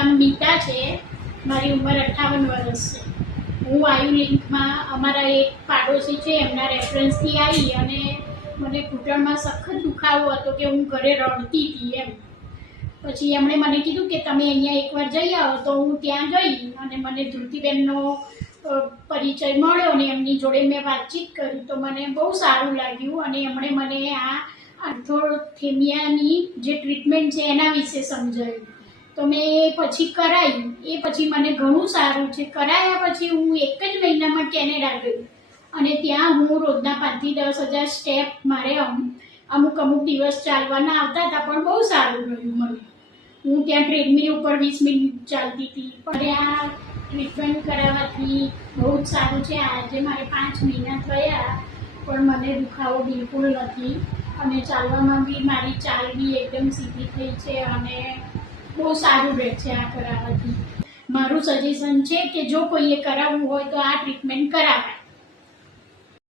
નામ મીતા છે, મારી ઉંમર 58 વર્ષ છે. હું આયુ લિંકમાં અમારા એક પાડોશી છે એમના રેફરન્સથી આવી અને મને ઘૂંટણમાં સખત દુખાવો હતો કે હું ઘરે રડતી હતી એમ. પછી એમણે મને કીધું કે તમે અહીંયા એકવાર જઈ આવો. તો હું ત્યાં ગઈ અને મને ધ્રુતિબેનનો પરિચય મળ્યો અને એમની જોડે મેં વાતચીત કરી તો મને બહુ સારું લાગ્યું અને એમણે મને આ આર્થોથેમિયાની જે ટ્રીટમેન્ટ છે એના વિશે સમજાવ્યું. તો મેં એ પછી કરાવી. એ પછી મને ઘણું સારું છે. કરાયા પછી હું એક જ મહિનામાં કેનેડા ગઈ અને ત્યાં હું રોજના 5 થી 10,000 સ્ટેપ મારે અમુક દિવસ ચાલવાના આવતા હતા, પણ બહુ સારું રહ્યું મને. હું ત્યાં ટ્રેડમિલ ઉપર 20 મિનિટ ચાલતી હતી. પણ આ ટ્રીટમેન્ટ કરાવવાથી બહુ જ સારું છે. આજે મારે 5 મહિના થયા પણ મને દુખાવો બિલકુલ નથી અને ચાલવામાં બી મારી ચાલ બી એકદમ સીધી થઈ છે અને બહુ સારું રહે છે આ કરાવવાથી. મારું સજેશન છે કે જો કોઈએ કરાવવું હોય તો આ ટ્રીટમેન્ટ કરાવાય.